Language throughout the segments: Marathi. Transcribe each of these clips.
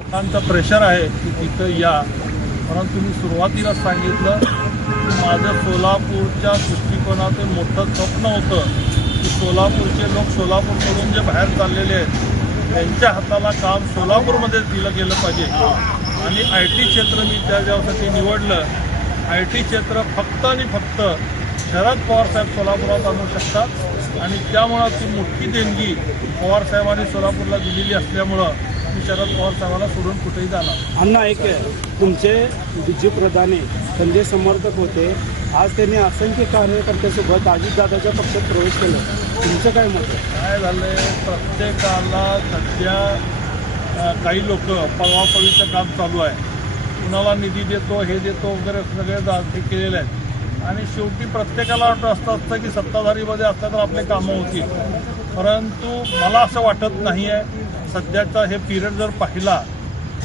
लोकांचं प्रेशर आहे की तिथं या. परंतु मी सुरुवातीला सांगितलं की माझं सोलापूरच्या दृष्टिकोनातून मोठं स्वप्न होतं की सोलापूरचे लोक सोलापूरकडून जे बाहेर चाललेले आहेत त्यांच्या हाताला काम सोलापूरमध्ये दिलं गेलं पाहिजे. आणि आय टी क्षेत्र मी त्या ज्यासाठी निवडलं. आय टी क्षेत्र फक्त आणि फक्त शरद पवारसाहेब सोलापुरात आणू शकतात. आणि त्यामुळं ती मोठी देणगी पवारसाहेबांनी सोलापूरला दिलेली असल्यामुळं शरद पवार साहेबांना सोडून कुठेही जाणार. अण्णा एक आहे, तुमचे विजय प्रधाने संजय समर्थक होते आज त्यांनी असंख्य कार्यकर्त्यासोबत अजितदादाच्या पक्षात प्रवेश केला. तुमचं काय मत आहे? काय झालंय? प्रत्येकाला सध्या काही लोक पळवापळीचं काम चालू आहे. कुणाला निधी देतो हे देतो वगैरे सगळे हे केलेले आहेत. आणि शेवटी प्रत्येकाला वाटतं असं असतं की सत्ताधारीमध्ये असलं तर आपले कामं होतील. परंतु मला असं वाटत नाही आहे सध्याचा हे पिरियड जर पाहिला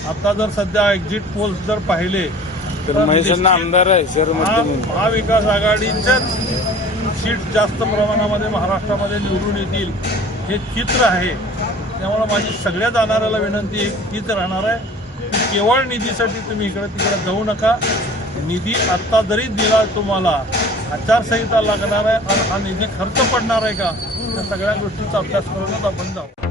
आता जर सध्या एक्झिट पोल्स जर पाहिले तर महेशांना आमदार आहे शहर महाविकास आघाडीच्याच सीट जास्त प्रमाणामध्ये महाराष्ट्रामध्ये निवडून येतील हे चित्र आहे. त्यामुळे माझी सगळ्या जाणाऱ्याला विनंती हीच राहणार आहे. की केवळ निधीसाठी तुम्ही इकडे तिकडे जाऊ नका. निधी आत्ता जरी दिला तुम्हाला आचारसंहिता लागणार आहे आणि हा निधी खर्च पडणार आहे का या सगळ्या गोष्टीचा अभ्यास करूनच आपण जाऊ.